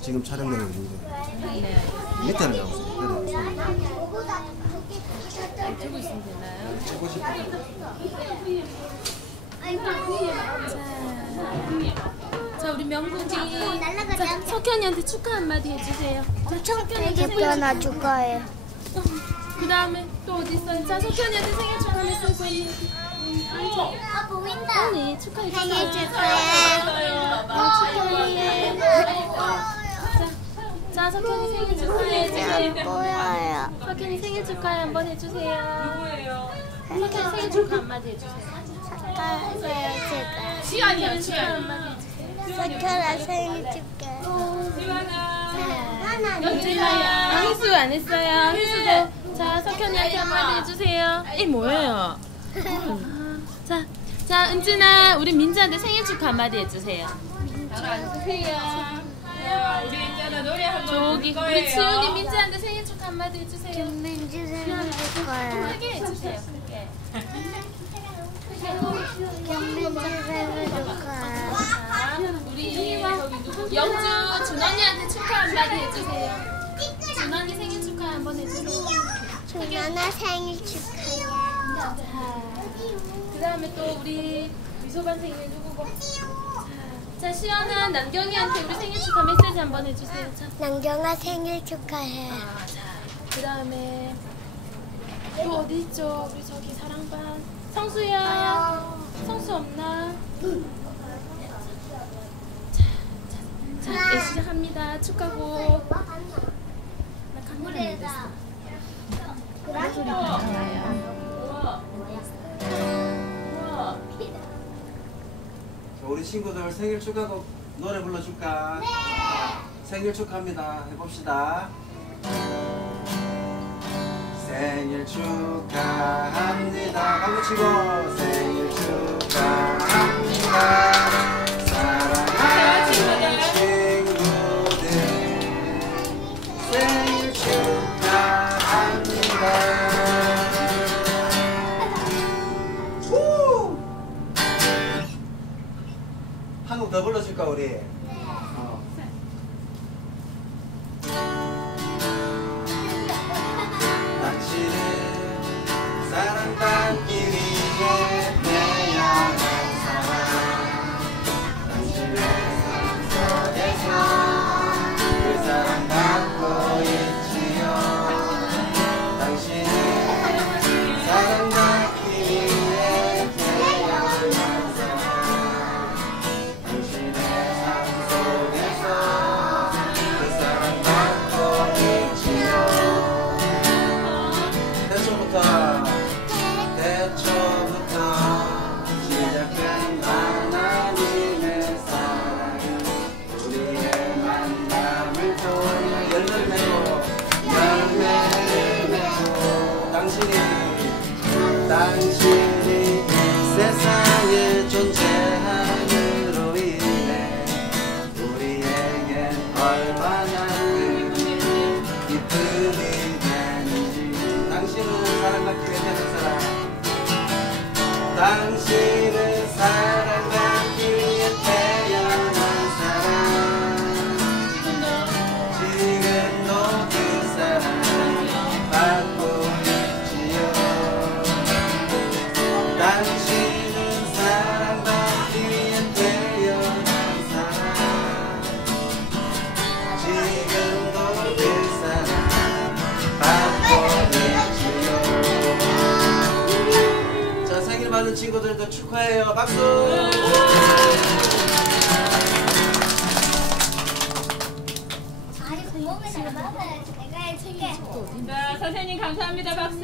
지금 촬영되고 있는데 밑에는 나오세요. 들고 있으면 되나요? 찍고 싶어. 자, 우리 명국이 자, 석현이한테 축하 한마디 해주세요. 자, 되게 변화줄 거예요. 그 다음에 또 어디 있어요? 자, 석현이한테 생일 축하 메시지 빨리. 아 보인다. 언니 축하해 주세요. 생일 축하해. 축하해. 자, 자, 석현이 생일 축하해. 안 보여요. 석현이 생일 축하해 한번 해주세요. 누구예요? 석현이 생일 축하 한마디 해주세요. 시안이요, 축하 한마디 해주세요. 석현아 생일 축하해. 연주야. 희수 안 했어요. 희수도. 자, 석현이한테 한마디 해주세요. 이 뭐예요? 자, 자, 은진아, 우리 민지한테 생일 축하 한마디 해주세요. 저기, 우리 지훈이 민지한테 생일 축하 한마디 해주세요. 김민지 생일 축하해. 크게 해주세요. 크게. 김민지 생일 축하해. 자, 우리 영주 준원이한테 축하 한마디 해주세요. 준원이 생일 축하 한번 해주세요. 준현아 생일 축하해. 자, 그 다음에 또 우리 미소반 생일 누구고? 자, 시연은 남경이한테 우리 생일 축하 메시지 한번 해주세요. 자, 남경아 생일 축하해. 아, 자, 그 다음에 또 어디 있죠? 우리 저기 사랑반 성수야. 성수 없나? 자, 자, 자, 네, 시작합니다. 축하곡. 나 카메라 안 됐어. 자, 우리 친구들 생일 축하곡 노래 불러줄까? 생일 축하합니다. 해봅시다. 생일 축하합니다. 박수 치고 생일 축하 곡 더 불러줄까 우리? 어. 당신은 사랑 당신이 당신이 세상에 존재함으로 인해 우리에겐 얼마나 큰 기쁨이 되는지. 당신은 사랑받기 위해 태어난 사람. 당신 친구들도 축하해요 박수 아니 구멍을 닮아봐야지. 내가 해줄게. 자, 선생님 감사합니다. 박수.